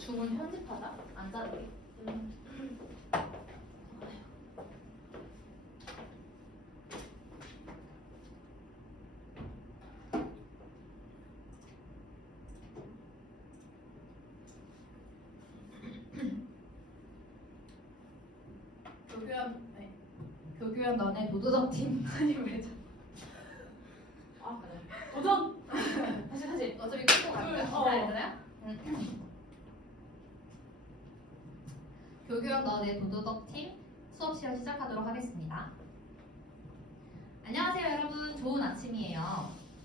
주문 편집하다? 안 자르게? 교규현 너네 도도덕 팀 아니 왜 도전! 다시 어차피 끊고 갈까요? 자 얘들아 교규현 너네 도도덕 팀 수업 시간 시작하도록 하겠습니다. 안녕하세요 여러분, 좋은 아침이에요.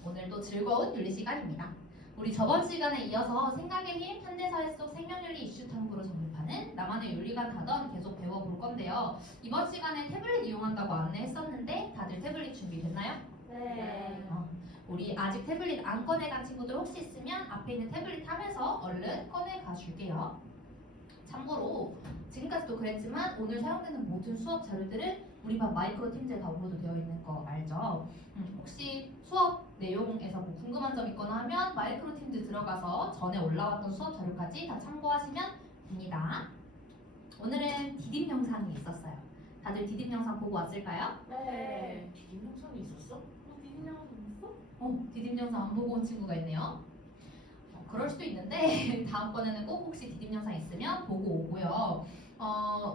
오늘도 즐거운 윤리 시간입니다. 우리 저번 시간에 이어서 생각의 힘, 현대사회 속 생명윤리 이슈 탐구로 정립하는 나만의 윤리관 단원 계속 배워볼 건데요. 이번 시간에 태블릿 이용한다고 안내했었는데 다들 태블릿 준비됐나요? 네. 우리 아직 태블릿 안 꺼내간 친구들 혹시 있으면 앞에 있는 태블릿 하면서 얼른 꺼내가 줄게요. 참고로 지금까지도 그랬지만 오늘 사용되는 모든 수업 자료들은 우리 반 마이크로 팀즈에 다운로드 되어 있는 거 알죠? 혹시 수업 내용에서 뭐 궁금한 점 있거나 하면 마이크로 팀즈 들어가서 전에 올라왔던 수업 자료까지 다 참고하시면 됩니다. 오늘은 디딤 영상이 있었어요. 다들 디딤 영상 보고 왔을까요? 네. 디딤 영상이 있었어? 디딤 영상 있어? 디딤 영상 안 보고 온 친구가 있네요. 그럴 수도 있는데 다음번에는 꼭 혹시 디딤 영상 있으면 보고 오고요.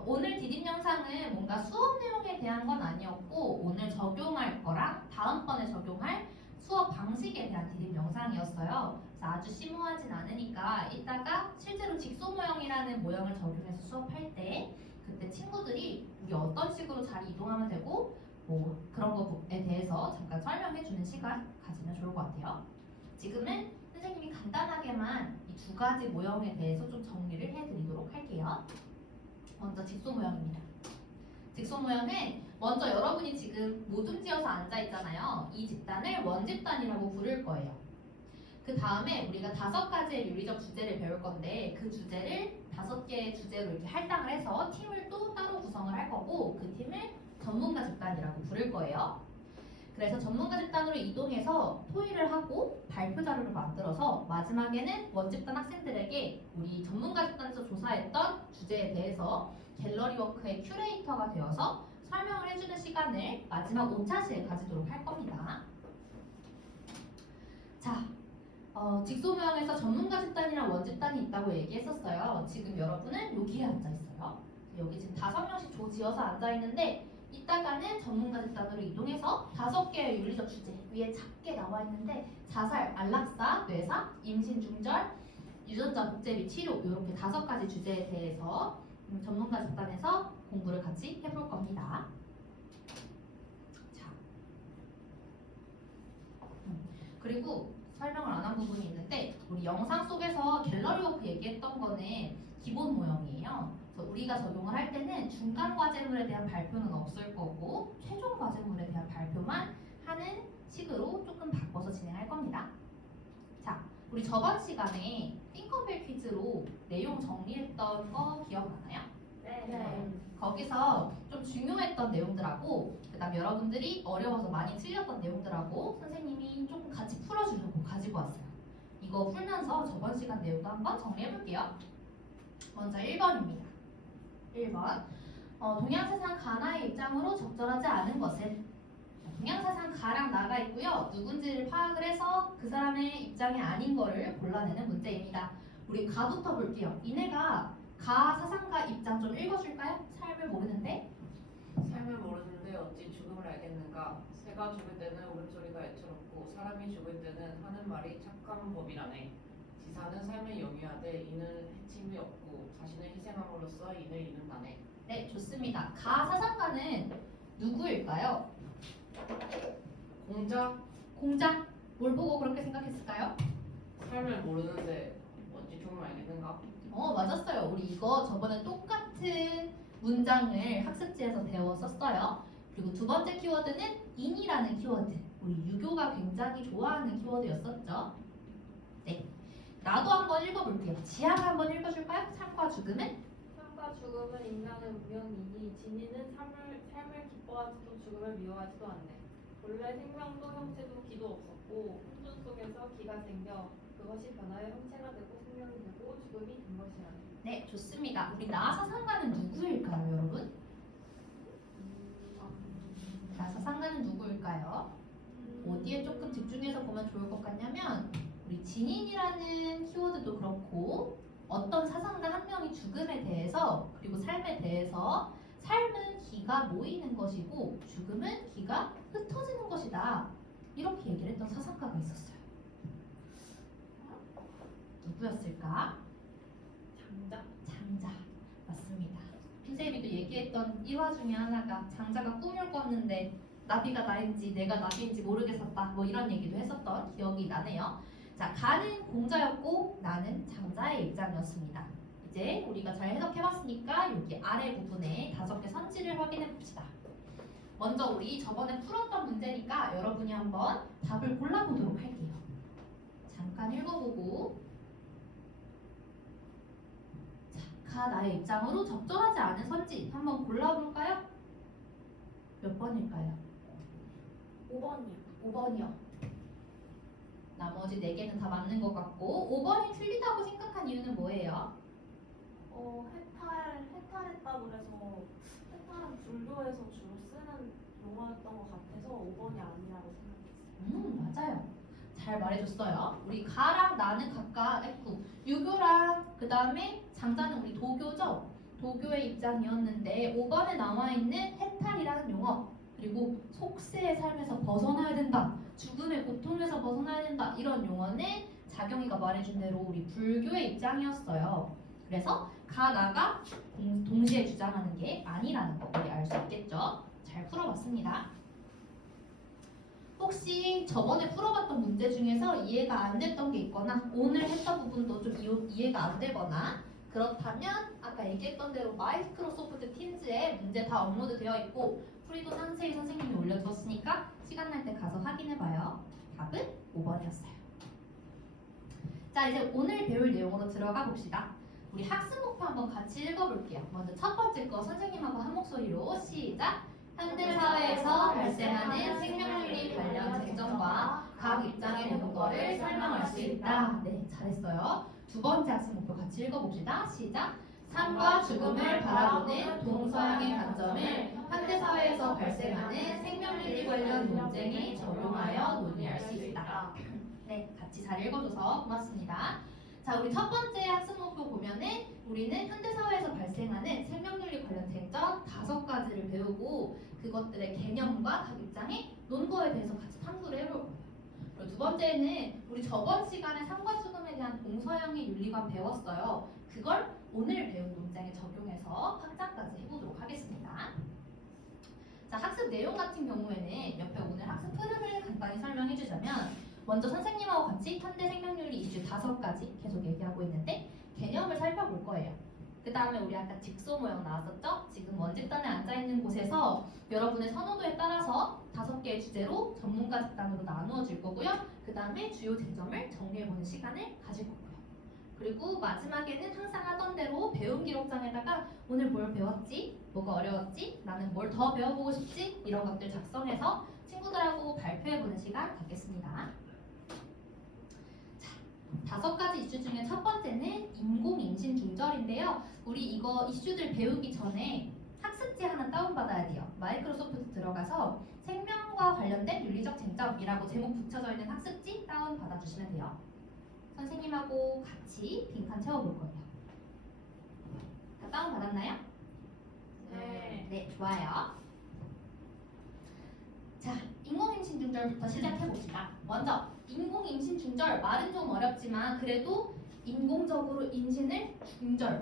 오늘 디딤 영상은 뭔가 수업 내용에 대한 건 아니었고 오늘 적용할 거랑 다음번에 적용할 수업 방식에 대한 디딤 영상이었어요. 그래서 아주 심오하진 않으니까 이따가 실제로 직소 모형이라는 모형을 적용해서 수업할 때 그때 친구들이 우리 어떤 식으로 자리 이동하면 되고 뭐 그런 거에 대해서 잠깐 설명해 주는 시간 가지면 좋을 것 같아요. 지금은 선생님이 간단하게만 이 두 가지 모형에 대해서 좀 정리를 해드리도록 할게요. 먼저 직소 모형입니다. 직소 모형은 먼저 여러분이 지금 모둠지어서 앉아있잖아요. 이 집단을 원집단이라고 부를 거예요. 그 다음에 우리가 5가지의 윤리적 주제를 배울 건데 그 주제를 5개의 주제로 이렇게 할당을 해서 팀을 또 따로 구성을 할 거고 그 팀을 전문가 집단이라고 부를 거예요. 그래서 전문가 집단으로 이동해서 토의를 하고 발표 자료를 만들어서 마지막에는 원집단 학생들에게 우리 전문가 집단에서 조사했던 주제에 대해서 갤러리 워크의 큐레이터가 되어서 설명을 해주는 시간을 마지막 5차시에 가지도록 할 겁니다. 자, 직소 모형에서 전문가 집단이랑 원집단이 있다고 얘기했었어요. 지금 여러분은 여기에 앉아있어요. 여기 지금 5명씩 조 지어서 앉아있는데 이따가는 전문가 집단으로 이동해서 5개의 윤리적 주제 위에 작게 나와 있는데 자살, 안락사, 뇌사, 임신 중절, 유전자 복제 및 치료 이렇게 5가지 주제에 대해서 전문가 집단에서 공부를 같이 해볼 겁니다. 자, 그리고 설명을 안 한 부분이 있는데 우리 영상 속에서 갤러리 워크 얘기했던 거는 기본 모형이에요. 그래서 우리가 적용을 할 때는 중간 과제물에 대한 발표는 없을 거고 최종 과제물에 대한 발표만 하는 식으로 조금 바꿔서 진행할 겁니다. 자, 우리 저번 시간에 띵커벨 퀴즈로 내용 정리했던 거 기억나나요? 네. 거기서 좀 중요했던 내용들하고 그다음 여러분들이 어려워서 많이 틀렸던 내용들하고 선생님이 조금 같이 풀어주려고 가지고 왔어요. 이거 풀면서 저번 시간 내용도 한번 정리해볼게요. 먼저 1번입니다. 1번 동양사상 가나의 입장으로 적절하지 않은 것은 동양사상 가랑 나가 있고요. 누군지를 파악을 해서 그 사람의 입장이 아닌 거를 골라내는 문제입니다. 우리 가부터 볼게요. 이내가 가 사상가 입장 좀 읽어줄까요? 삶을 모르는데 삶을 모르는데 어찌 죽음을 알겠는가. 새가 죽을 때는 울음소리가 애처롭고 사람이 죽을 때는 하는 말이 착한 법이라네. 지사는 삶을 영위하되 이는 해침이 없고 자신을 희생함으로써 인을 잃는다네. 네, 좋습니다. 가 사상가는 누구일까요? 공자? 뭘 보고 그렇게 생각했을까요? 삶을 모르는데 어찌 죽음을 알겠는가. 맞았어요. 우리 이거 저번에 똑같은 문장을 학습지에서 배웠었어요. 그리고 두 번째 키워드는 인이라는 키워드. 우리 유교가 굉장히 좋아하는 키워드였었죠. 네, 나도 한번 읽어볼게요. 지아가 한번 읽어줄까요? 삶과 죽음은? 삶과 죽음은 인간의 운명이니 진리는 삶을 기뻐하지도 죽음을 미워하지도 않네. 본래 생명도 형체도 기도 없었고 혼돈 속에서 기가 생겨 그것이 변하여 형체가 되고 생명이 되고 죽음이 된 것이라네. 네, 좋습니다. 우리 나 사상가는 누구일까요, 여러분? 나 사상가는 누구일까요? 어디에 조금 집중해서 보면 좋을 것 같냐면 우리 진인이라는 키워드도 그렇고 어떤 사상가 한 명이 죽음에 대해서 그리고 삶에 대해서 삶은 기가 모이는 것이고 죽음은 기가 흩어지는 것이다. 이렇게 얘기를 했던 사상가가 있었어요. 누구였을까? 장자. 장자. 맞습니다. 핀세이비도 얘기했던 일화 중에 하나가 장자가 꿈을 꿨는데 나비가 나인지 내가 나비인지 모르겠었다. 뭐 이런 얘기도 했었던 기억이 나네요. 자, 가는 공자였고 나는 장자의 입장이었습니다. 이제 우리가 잘 해석해봤으니까 여기 아래 부분에 5개 선지를 확인해봅시다. 먼저 우리 저번에 풀었던 문제니까 여러분이 한번 답을 골라보도록 할게요. 잠깐 읽어보고 가 나의 입장으로 적절하지 않은 선지 한번 골라볼까요? 몇 번일까요? 5번이요. 5번이요. 나머지 4개는 다 맞는 것 같고 5번이 틀리다고 생각한 이유는 뭐예요? 해탈했다고 그래서 해탈은 불교에서 주로 쓰는 용어였던 것 같아서 5번이 아니라고 생각했어요. 맞아요. 잘 말해줬어요. 우리 가랑 나는 각각 F, 유교랑 그 다음에 장자는 우리 도교죠? 도교의 입장이었는데 5번에 나와 있는 해탈이라는 용어 그리고 속세의 삶에서 벗어나야 된다. 죽음의 고통에서 벗어나야 된다. 이런 용어는 자경이가 말해준 대로 우리 불교의 입장이었어요. 그래서 가나가 동시에 주장하는 게 아니라는 거 우리 알 수 있겠죠? 잘 풀어봤습니다. 혹시 저번에 풀어봤던 문제 중에서 이해가 안 됐던 게 있거나 오늘 했던 부분도 좀 이해가 안 되거나 그렇다면 아까 얘기했던 대로 마이크로소프트 팀즈에 문제 다 업로드되어 있고 프리도 상세히 선생님이 올려주었으니까 시간 날 때 가서 확인해봐요. 답은 5번이었어요. 자, 이제 오늘 배울 내용으로 들어가 봅시다. 우리 학습 목표 한번 같이 읽어볼게요. 먼저 첫 번째 거 선생님하고 한 목소리로 시작! 현대사회에서 발생하는 생명윤리 관련 쟁점과 각 입장의 논거를 설명할 수 있다. 네, 잘했어요. 두 번째 학습 목표 같이 읽어봅시다. 시작! 삶과 죽음을 바라보는 동서양의 관점을 현대사회에서 발생하는 생명윤리 관련 논쟁에 적용하여 논의할 수 있다. 네, 같이 잘 읽어줘서 고맙습니다. 자, 우리 첫 번째 학습 목표 보면은 우리는 현대사회에서 발생하는 생명윤리 관련 쟁점 5가지를 배우고 그것들의 개념과 각 입장의 논거에 대해서 같이 탐구를 해볼 거예요. 그리고 두 번째는 우리 저번 시간에 삶과 죽음에 대한 동서양의 윤리관 배웠어요. 그걸 오늘 배운 논쟁에 적용해서 확장까지 해보도록 하겠습니다. 자, 학습 내용 같은 경우에는 옆에 오늘 학습 흐름을 간단히 설명해주자면 먼저 선생님하고 같이 현대 생명윤리 이슈 5가지 계속 얘기하고 있는데 개념을 살펴볼 거예요. 그 다음에 우리 아까 직소 모형 나왔었죠? 지금 원집단에 앉아있는 곳에서 여러분의 선호도에 따라서 5개의 주제로 전문가 집단으로 나누어질 거고요. 그 다음에 주요 쟁점을 정리해보는 시간을 가질 거고요. 그리고 마지막에는 항상 하던 대로 배움 기록장에다가 오늘 뭘 배웠지? 뭐가 어려웠지? 나는 뭘 더 배워보고 싶지? 이런 것들 작성해서 친구들하고 발표해보는 시간 갖겠습니다. 5가지 이슈 중에 첫 번째는 인공임신 중절인데요. 우리 이거 이슈들 배우기 전에 학습지 하나 다운받아야 돼요. 마이크로소프트 들어가서 생명과 관련된 윤리적 쟁점이라고 제목 붙여져 있는 학습지 다운받아주시면 돼요. 선생님하고 같이 빈칸 채워볼 거예요. 다 다운받았나요? 네. 네, 좋아요. 자, 인공임신 중절부터 시작해봅시다. 먼저 인공임신 중절, 말은 좀 어렵지만 그래도 인공적으로 임신을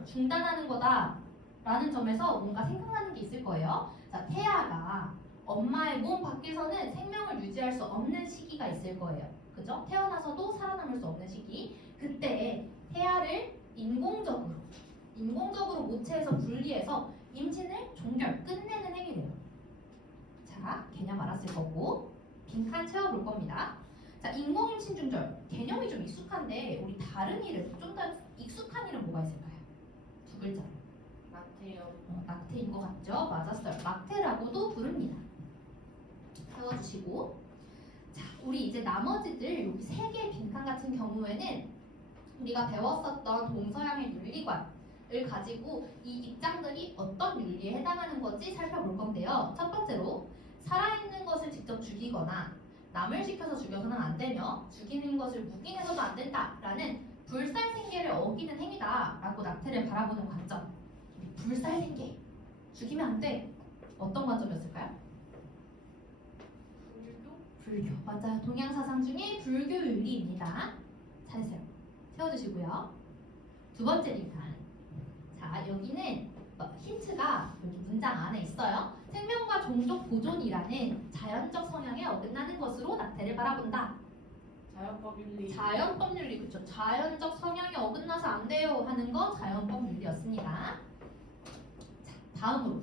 중단하는 거다 라는 점에서 뭔가 생각나는 게 있을 거예요. 자, 태아가 엄마의 몸 밖에서는 생명을 유지할 수 없는 시기가 있을 거예요. 그죠? 태어나서도 살아남을 수 없는 시기. 그때 태아를 인공적으로 모체에서 분리해서 임신을 끝내는 행위래요. 자, 개념 알았을 거고 빈칸 채워볼 겁니다. 자, 인공임신 중절 개념이 좀 익숙한데 우리 다른 이름, 좀 더 익숙한 이름 뭐가 있을까요? 2글자로. 낙태요. 낙태인 것 같죠? 맞았어요. 낙태라고도 부릅니다. 세워주시고 자, 우리 이제 나머지들 여기 3개 빈칸 같은 경우에는 우리가 배웠었던 동서양의 윤리관 가지고 이 입장들이 어떤 윤리에 해당하는 건지 살펴볼 건데요. 첫 번째로 살아있는 것을 직접 죽이거나 남을 시켜서 죽여서는 안 되며 죽이는 것을 묵인해서도 안 된다라는 불살생계를 어기는 행위다라고 낙태를 바라보는 관점. 불살생계, 죽이면 안 돼. 어떤 관점이었을까요? 불교. 맞아요. 동양 사상 중에 불교 윤리입니다. 잘했어요. 세워주시고요. 두 번째 빈칸. 자, 여기는 힌트가 여기 문장 안에 있어요. 생명과 종족 보존이라는 자연적 성향에 어긋나는 것으로 낙태를 바라본다. 자연법 윤리. 자연법 윤리, 그렇죠. 자연적 성향에 어긋나서 안 돼요 하는 거 자연법 윤리였습니다. 자, 다음으로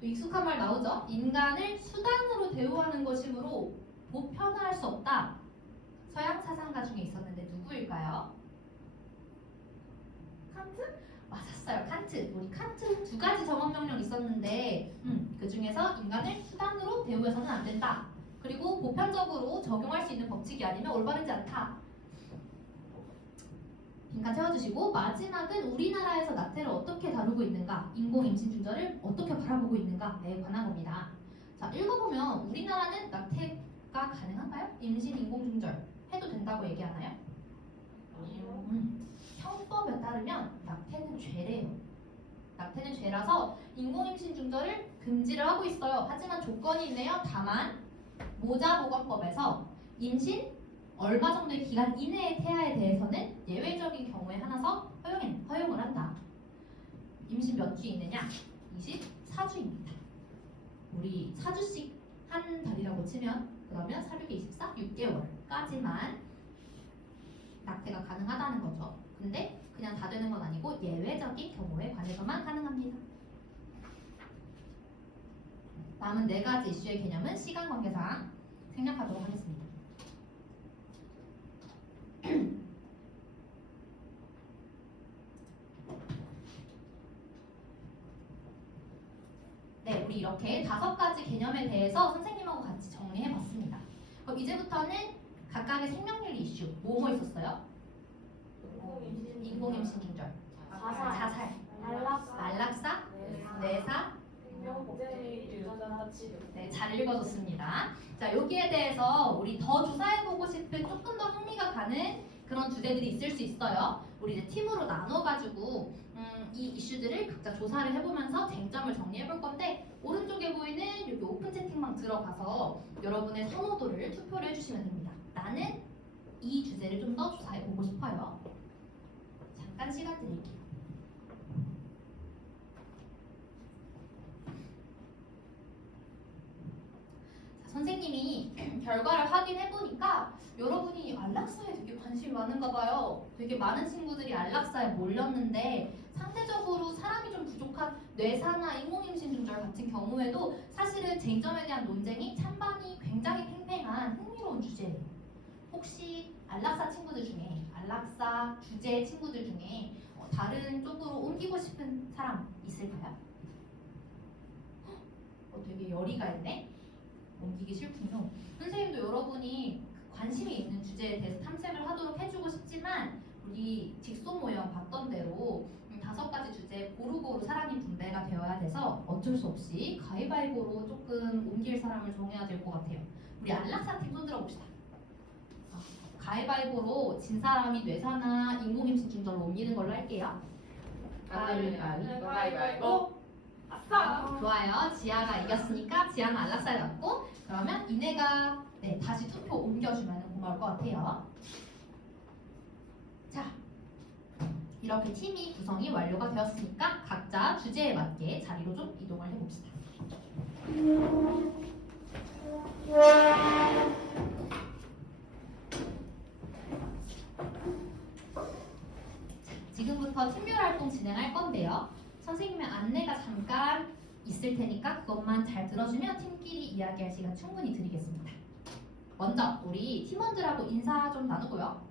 또 익숙한 말 나오죠. 인간을 수단으로 대우하는 것이므로 보편화할 수 없다. 서양 사상가 중에 있었는데 누구일까요? 칸트? 맞았어요. 칸트. 우리 칸트 두 가지 정언 명령 있었는데 그 중에서 인간을 수단으로 대우해서는 안 된다. 그리고 보편적으로 적용할 수 있는 법칙이 아니면 올바르지 않다. 빈칸 채워주시고 마지막은 우리나라에서 낙태를 어떻게 다루고 있는가, 인공 임신 중절을 어떻게 바라보고 있는가에 관한 겁니다. 자, 읽어보면 우리나라는 낙태가 가능한가요? 임신 인공 중절 해도 된다고 얘기하나요? 아니요. 형법에 따르면 낙태는 죄래요. 낙태는 죄라서 인공임신 중절을 금지를 하고 있어요. 하지만 조건이 있네요. 다만 모자보건법에서 임신 얼마 정도의 기간 이내의 태아에 대해서는 예외적인 경우에 한해서 허용을 한다. 임신 몇 주 있느냐? 24주입니다. 우리 4주씩 한 달이라고 치면 그러면 4, 6에 24, 6개월까지만 낙태가 가능하다는 거죠. 근데 그냥 다 되는 건 아니고 예외적인 경우에 관해서만 가능합니다. 남은 네 가지 이슈의 개념은 시간 관계상 생략하도록 하겠습니다. 네, 우리 이렇게 5가지 개념에 대해서 선생님하고 같이 정리해봤습니다. 그럼 이제부터는 각각의 생명윤리 이슈 뭐 있었어요? 인공임신 중절, 자살, 안락사, 내사, 유전자 치료. 네, 잘 읽어줬습니다. 자, 여기에 대해서 우리 더 조사해보고 싶은 조금 더 흥미가 가는 그런 주제들이 있을 수 있어요. 우리 이제 팀으로 나눠가지고 이 이슈들을 각자 조사를 해보면서 쟁점을 정리해볼 건데 오른쪽에 보이는 여기 오픈 채팅방 들어가서 여러분의 선호도를 투표를 해주시면 됩니다. 나는 이 주제를 좀 더 조사해보고 싶어요. 잠깐 시간 드릴게요. 선생님이 결과를 확인해보니까 여러분이 안락사에 되게 관심이 많은가 봐요. 되게 많은 친구들이 안락사에 몰렸는데 상대적으로 사람이 좀 부족한 뇌사나 인공임신 중절 같은 경우에도 사실은 쟁점에 대한 논쟁이 찬반이 굉장히 팽팽한 흥미로운 주제예요. 혹시 안락사 친구들 중에 안락사 주제 친구들 중에 다른 쪽으로 옮기고 싶은 사람 있을까요? 되게 열의가 있네. 옮기기 싫군요. 선생님도 여러분이 관심이 있는 주제에 대해서 탐색을 하도록 해주고 싶지만 우리 직소 모형 봤던 대로 5가지 주제 고루고루 사람이 분배가 되어야 돼서 어쩔 수 없이 가위바위보로 조금 옮길 사람을 정해야 될 것 같아요. 우리 안락사 팀 손 들어봅시다. 가위바위보로 진 사람이 뇌사나 인공임신 중절로 옮기는 걸로 할게요. 가위바위보. 아싸! 좋아요. 지아가 이겼으니까 지아는 안락사에 갔고 그러면 이내가 다시 투표 옮겨주면 고마울 것 같아요. 자, 이렇게 팀이 구성이 완료가 되었으니까 각자 주제에 맞게 자리로 좀 이동을 해봅시다. 지금부터 팀별 활동 진행할 건데요. 선생님의 안내가 잠깐 있을 테니까 그것만 잘 들어주면 팀끼리 이야기할 시간 충분히 드리겠습니다. 먼저 우리 팀원들하고 인사 좀 나누고요.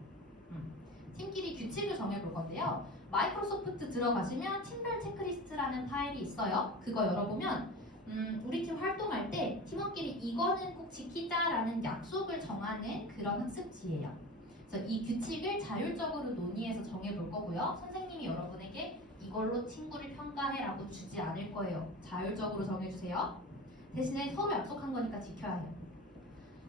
팀끼리 규칙을 정해볼 건데요. 마이크로소프트 들어가시면 팀별 체크리스트라는 파일이 있어요. 그거 열어보면 우리 팀 활동할 때 팀원끼리 이거는 꼭 지키자라는 약속을 정하는 그런 학습지예요. 그래서 이 규칙을 자율적으로 논의해서 정해볼 거고요. 선생님이 여러분에게 이 이걸로 친구를 평가해라고 주지 않을 거예요. 자율적으로 정해주세요. 대신에 서로 약속한 거니까 지켜야 해요.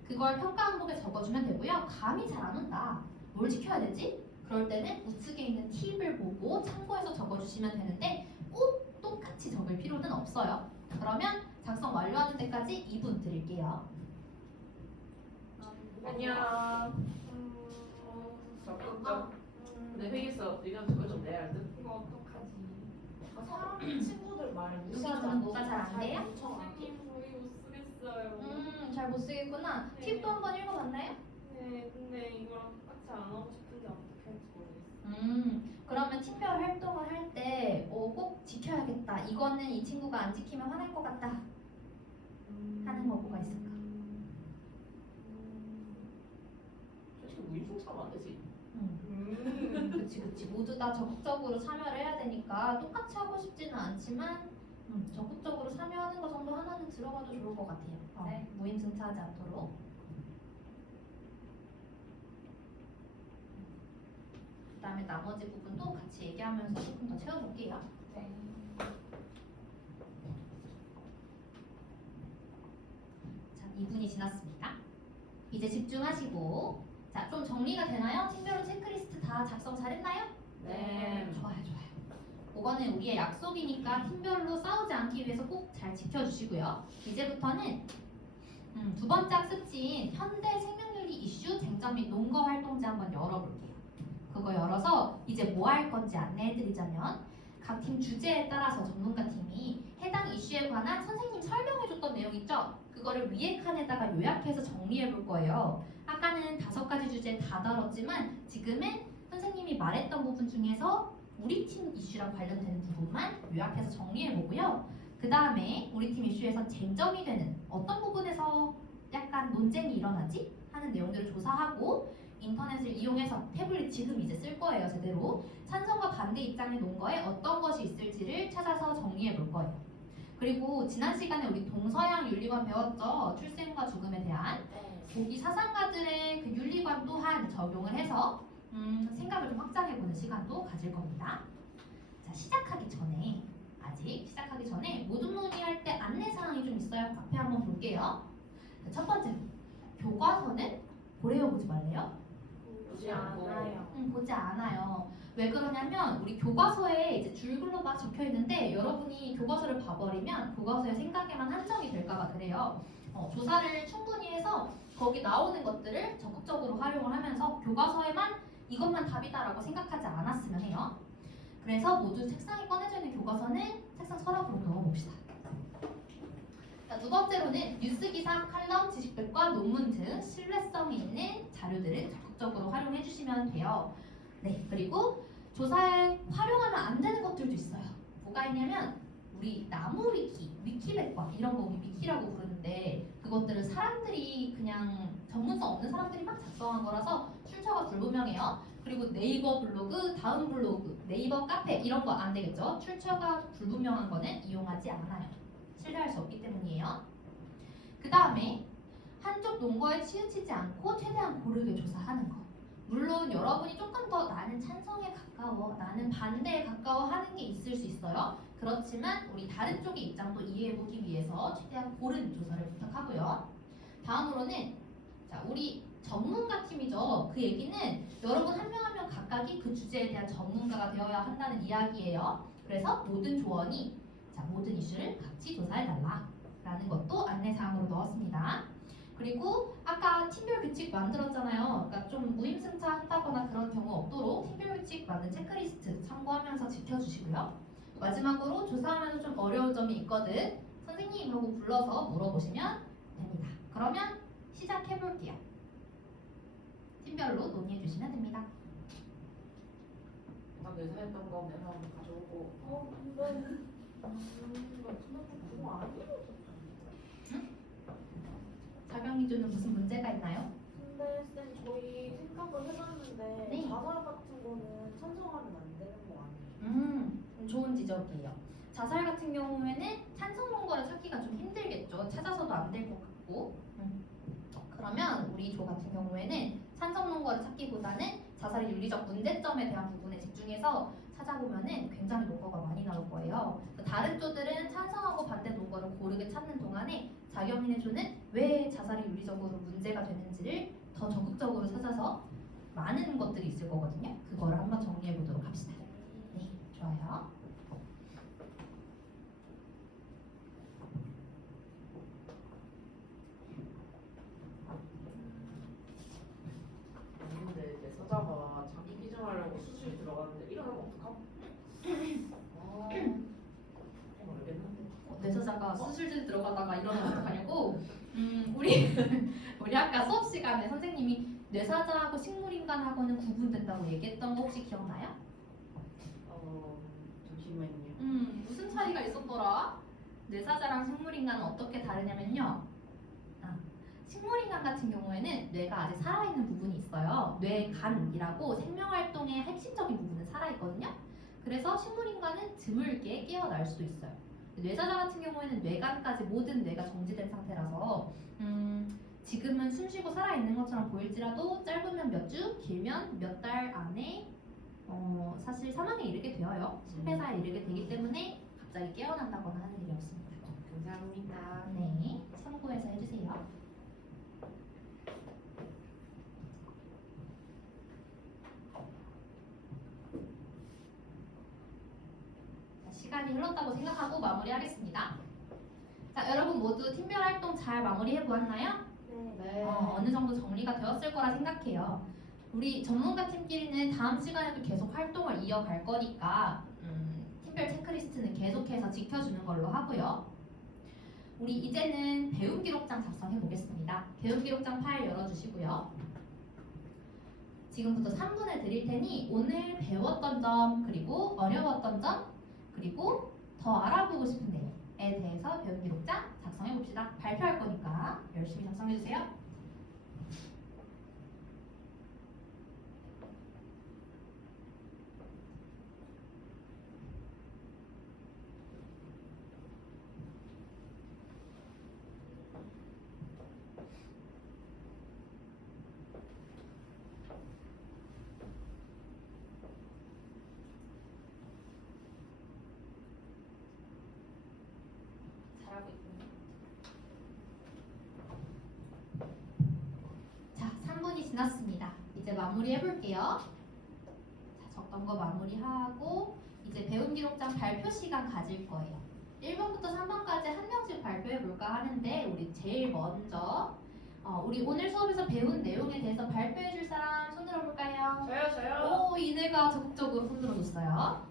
그걸 평가 항목에 적어주면 되고요. 감이 잘 안 온다. 뭘 지켜야 되지? 그럴 때는 우측에 있는 팁을 보고 참고해서 적어주시면 되는데 꼭 똑같이 적을 필요는 없어요. 그러면 작성 완료하는 때까지 2분 드릴게요. 안녕. 적극적. 근데 회의에서 의견 그거 좀 내야 할 듯. 이거 어떡하지? 사람 친구들 말 여기서는 뭐가 잘 안 돼요? 선생님 저희 못 쓰겠어요. 잘 못 쓰겠구나. 네. 팁도 한번 읽어봤나요? 네, 근데 이거랑 똑같이 안 하고 싶은데 어떻게 할지 모르겠어요. 그러면 팀별 활동을 할 때 꼭 지켜야겠다. 이거는 이 친구가 안 지키면 화날 것 같다. 하는 거 뭐가 있을까? 솔직히 무임승차하면 안 되지. 그치. 모두 다 적극적으로 참여를 해야 되니까 똑같이 하고 싶지는 않지만 적극적으로 참여하는 거 정도 하나는 들어가도 좋을 것 같아요. 네. 무임승차하지 않도록. 그 다음에 나머지 부분도 같이 얘기하면서 조금 더 채워볼게요. 네. 자, 2분이 지났습니다. 이제 집중하시고 자, 좀 정리가 되나요? 팀별로 체크리스트 다 작성 잘했나요? 네. 좋아요. 그거는 우리의 약속이니까 팀별로 싸우지 않기 위해서 꼭 잘 지켜주시고요. 이제부터는 두 번째 학습지인 현대 생명윤리 이슈 쟁점 및 논거 활동지 한번 열어볼게요. 그거 열어서 이제 뭐 할 건지 안내해드리자면 각 팀 주제에 따라서 전문가 팀이 해당 이슈에 관한 선생님 설명해줬던 내용 있죠? 그거를 위에 칸에다가 요약해서 정리해볼 거예요. 아까는 5가지 주제 다 다뤘지만 지금은 선생님이 말했던 부분 중에서 우리 팀 이슈랑 관련되는 부분만 요약해서 정리해보고요. 그 다음에 우리 팀 이슈에서 쟁점이 되는 어떤 부분에서 약간 논쟁이 일어나지? 하는 내용들을 조사하고 인터넷을 이용해서 태블릿 지금 이제 쓸 거예요. 제대로 찬성과 반대 입장의 논거에 어떤 것이 있을지를 찾아서 정리해볼 거예요. 그리고 지난 시간에 우리 동서양 윤리관 배웠죠? 출생과 죽음에 대한 고기 사상가들의 그 윤리관 또한 적용을 해서 생각을 좀 확장해보는 시간도 가질 겁니다. 자, 아직 시작하기 전에 모든 논의할 때 안내사항이 좀 있어요. 앞에 한번 볼게요. 자, 첫 번째, 교과서는 보래요, 보지 말래요? 보지 않고. 보지 않아요. 왜 그러냐면 우리 교과서에 이제 줄글로 막 적혀 있는데 여러분이 교과서를 봐버리면 교과서의 생각에만 한정이 될까봐 그래요. 조사를 충분히 해서 거기 나오는 것들을 적극적으로 활용을 하면서 교과서에만 이것만 답이다라고 생각하지 않았으면 해요. 그래서 모두 책상에 꺼내져 있는 교과서는 책상 서랍으로 넣어봅시다. 자, 두 번째로는 뉴스기사, 칼럼, 지식백과, 논문 등 신뢰성이 있는 자료들을 적극적으로 활용해 주시면 돼요. 네, 그리고 조사에 활용하면 안 되는 것들도 있어요. 뭐가 있냐면 우리 나무 위키, 위키백과 이런 거 우리 위키라고 부르는데 그것들은 사람들이 그냥 전문성 없는 사람들이 막 작성한 거라서 출처가 불분명해요. 그리고 네이버 블로그, 다음 블로그, 네이버 카페 이런 거 안 되겠죠. 출처가 불분명한 거는 이용하지 않아요. 신뢰할 수 없기 때문이에요. 그 다음에 한쪽 논거에 치우치지 않고 최대한 고르게 조사하는 거. 물론 여러분이 조금 더 나는 찬성에 가까워, 나는 반대에 가까워 하는 게 있을 수 있어요. 그렇지만 우리 다른 쪽의 입장도 이해해보기 위해서 최대한 고른 조사를 부탁하고요. 다음으로는 자, 우리 전문가 팀이죠. 그 얘기는 여러분 한 명 한 명 각각이 그 주제에 대한 전문가가 되어야 한다는 이야기예요. 그래서 모든 조언이 모든 이슈를 같이 조사해달라 라는 것도 안내사항으로 넣었습니다. 그리고 아까 팀별 규칙 만들었잖아요. 그러니까 좀 무임승차 한다거나 그런 경우 없도록 팀별 규칙 만든 체크리스트 참고하면서 지켜주시고요. 마지막으로 조사하면서 좀 어려운 점이 있거든. 선생님 하고 불러서 물어보시면 됩니다. 그러면 시작해볼게요. 팀별로 논의해주시면 됩니다. 나 내사했던 거 내가 한번 가져오고. 근데 그거 아니에요. 자경이주는 무슨 문제가 있나요? 근데 쌤 저희 생각을 해봤는데 네. 자살 같은 거는 찬성하면 안 되는 거 아니에요? 좋은 지적이에요. 자살 같은 경우에는 찬성 논거를 찾기가 좀 힘들겠죠. 찾아서도 안 될 것 같고. 그러면 우리 조 같은 경우에는 찬성 논거를 찾기보다는 자살의 윤리적 문제점에 대한 부분에 집중해서 찾아보면은 굉장히 논거가 많이 나올 거예요. 다른 조들은 찬성하고 반대 논거를 고르게 찾는 동안에 자경인의 조는 왜 자살이 윤리적으로 문제가 되는지를 더 적극적으로 찾아서 많은 것들이 있을 거거든요. 그거를 한번 정리해 보도록 합시다. 네, 좋아요. 근데 이제 서자가 자기 기증하려고 수술이 들어갔는데 이러면 어떡함? 모르겠는데. 뇌서자가 수술실 들어가다가 이러면 어떡하냐고. 우리 아까 수업 시간에 선생님이 뇌사자하고 식물인간하고는 구분된다고 얘기했던 거 혹시 기억나요? 잠시만요. 무슨 차이가 있었더라? 뇌사자랑 식물인간은 어떻게 다르냐면요. 식물인간 같은 경우에는 뇌가 아직 살아있는 부분이 있어요. 뇌간이라고 생명활동의 핵심적인 부분은 살아있거든요. 그래서 식물인간은 드물게 깨어날 수도 있어요. 뇌사자 같은 경우에는 뇌간까지 모든 뇌가 정지된 상태라서 지금은 숨쉬고 살아있는 것처럼 보일지라도 짧으면 몇 주, 길면 몇 달 안에 사실 사망에 이르게 되어요. 실패사에 이르게 되기 때문에 갑자기 깨어난다거나 하는 일이 없습니다. 감사합니다. 네, 참고해서 해주세요. 자, 시간이 흘렀다고 생각하고 마무리하겠습니다. 자, 여러분 모두 팀별 활동 잘 마무리해 보았나요? 네. 어느 정도 정리가 되었을 거라 생각해요. 우리 전문가 팀끼리는 다음 시간에도 계속 활동을 이어갈 거니까 팀별 체크리스트는 계속해서 지켜주는 걸로 하고요. 우리 이제는 배움 기록장 작성해 보겠습니다. 배움 기록장 파일 열어주시고요. 지금부터 3분을 드릴 테니 오늘 배웠던 점, 그리고 어려웠던 점, 그리고 더 알아보고 싶은 내용에 대해서 배움 기록장 작성해 봅시다. 발표할 거니까 열심히 작성해 주세요. 잘하고 있군요. 자, 3분이 지났습니다. 이제 마무리해 볼게요. 자, 적던 거 마무리하고 이제 배움 기록장 발표 시간 가질 거예요. 1번부터 3번까지 한 명씩 발표해 볼까 하는데 우리 제일 먼저 우리 오늘 수업에서 배운 내용에 대해서 발표해 줄 사람 손 들어볼까요? 저요. 오, 이내가 적극적으로 손 들어줬어요.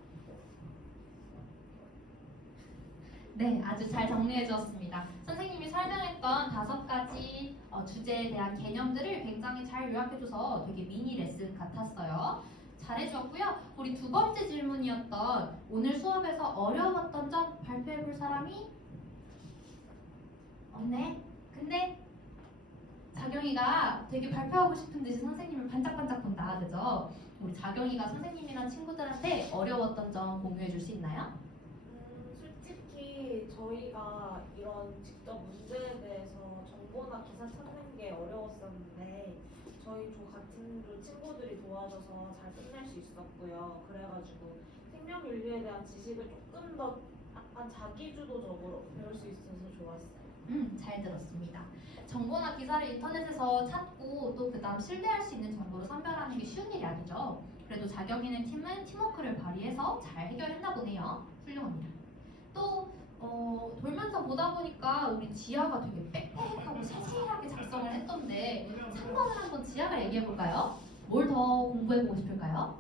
네, 아주 잘 정리해 주었습니다. 선생님이 설명했던 5가지 주제에 대한 개념들을 굉장히 잘 요약해줘서 되게 미니 레슨 같았어요. 잘해주었고요. 우리 두 번째 질문이었던 오늘 수업에서 어려웠던 점 발표해 볼 사람이 없네. 근데 자경이가 되게 발표하고 싶은 듯이 선생님을 반짝반짝 본다, 그죠? 우리 자경이가 선생님이랑 친구들한테 어려웠던 점 공유해 줄 수 있나요? 솔직히 저희가 이런 직접 문제에 대해서 정보나 기사 찾는 게 어려웠었는데 저희 조 같은 조 친구들이 도와줘서 잘 끝낼 수 있었고요. 그래가지고 생명윤리에 대한 지식을 조금 더 약간 자기주도적으로 배울 수 있어서 좋았어요. 잘 들었습니다. 정보나 기사를 인터넷에서 찾고 또 그다음 신뢰할 수 있는 정보를 선별하는 게 쉬운 일이 아니죠. 그래도 자격있는 팀은 팀워크를 발휘해서 잘 해결했나 보네요. 훌륭합니다. 또 돌면서 보다 보니까 우리 지아가 되게 빽빽하고 세세하게 작성을 했던데 3번을 한번 지아가 얘기해 볼까요? 뭘 더 공부해 보고 싶을까요?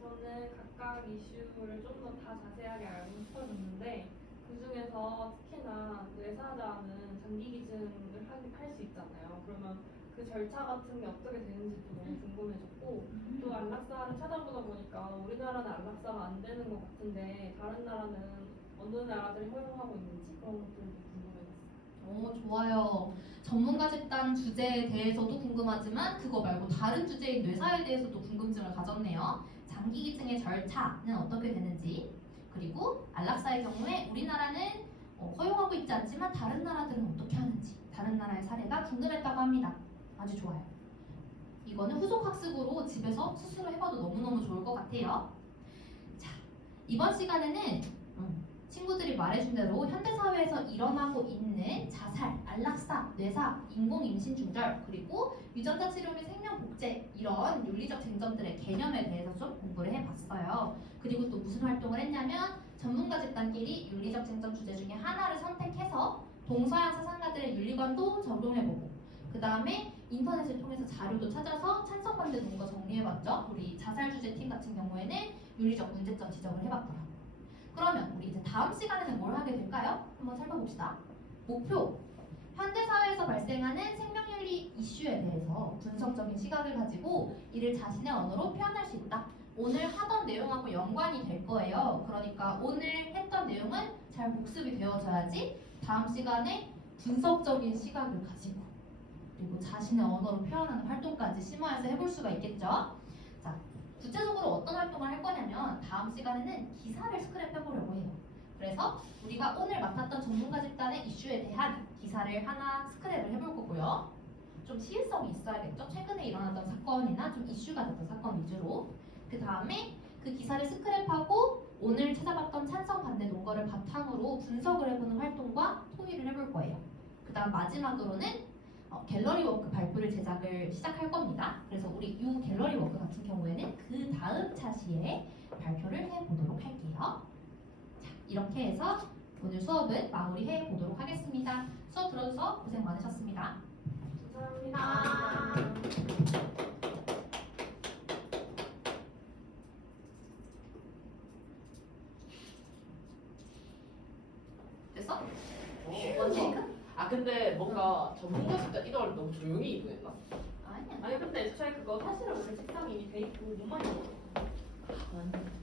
저는 각각 이슈를 좀 더 다 자세하게 알고 싶어졌는데 그 중에서 특히나 뇌사자는 장기 기증을 할 수 있잖아요. 그러면 그 절차 같은 게 어떻게 되는지도 너무 궁금해졌고 또 안락사를 찾아보다 보니까 우리나라는 안락사가 안 되는 것 같은데 다른 나라는 어느 나라들이 허용하고 있는지 그런 것들도 궁금해졌어요. 좋아요. 전문가 집단 주제에 대해서도 궁금하지만 그거 말고 다른 주제인 뇌사에 대해서도 궁금증을 가졌네요. 장기 기증의 절차는 어떻게 되는지, 그리고 안락사의 경우에 우리나라는 허용하고 있지 않지만 다른 나라들은 어떻게 하는지, 다른 나라의 사례가 궁금했다고 합니다. 아주 좋아요. 이거는 후속 학습으로 집에서 스스로 해봐도 너무너무 좋을 것 같아요. 이번 시간에는 친구들이 말해준 대로 현대사회에서 일어나고 있는 자살, 안락사, 뇌사, 인공임신 중절, 그리고 유전자 치료 및 생명복제 이런 윤리적 쟁점들의 개념에 대해서 좀 공부를 해봤어요. 그리고 또 무슨 활동을 했냐면 전문가 집단끼리 윤리적 쟁점 주제 중에 하나를 선택해서 동서양 사상가들의 윤리관도 적용해보고 그 다음에 인터넷을 통해서 자료도 찾아서 찬성 반대 논거 정리해봤죠. 우리 자살 주제 팀 같은 경우에는 윤리적 문제점 지적을 해봤고요. 그러면 우리 이제 다음 시간에는 뭘 하게 될까요? 한번 살펴봅시다. 목표. 현대사회에서 발생하는 생명윤리 이슈에 대해서 분석적인 시각을 가지고 이를 자신의 언어로 표현할 수 있다. 오늘 하던 내용하고 연관이 될 거예요. 그러니까 오늘 했던 내용은 잘 복습이 되어져야지 다음 시간에 분석적인 시각을 가지고 그리고 자신의 언어로 표현하는 활동까지 심화해서 해볼 수가 있겠죠. 자, 구체적으로 어떤 활동을 할 거냐면 다음 시간에는 기사를 스크랩해보려고 해요. 그래서 우리가 오늘 맡았던 전문가 집단의 이슈에 대한 기사를 하나 스크랩을 해볼 거고요. 좀 시일성이 있어야겠죠. 최근에 일어났던 사건이나 좀 이슈가 됐던 사건 위주로. 그 다음에 그 기사를 스크랩하고 오늘 찾아봤던 찬성 반대 논거를 바탕으로 분석을 해보는 활동과 토의를 해볼 거예요. 그 다음 마지막으로는 갤러리 워크 발표를 제작을 시작할 겁니다. 그래서 우리 이 갤러리 워크 같은 경우에는 그 다음 차시에 발표를 해보도록 할게요. 자, 이렇게 해서 오늘 수업은 마무리해 보도록 하겠습니다. 수업 들어줘서 고생 많으셨습니다. 감사합니다. 됐어? 원테이크? 아 근데 뭔가 전문가 진짜 이걸 너무 조용히 이동했나? 아니야. 아니 근데 저희 그거 사실은 우리 책상이 이미 돼 있고 못 많이 먹었어. 아니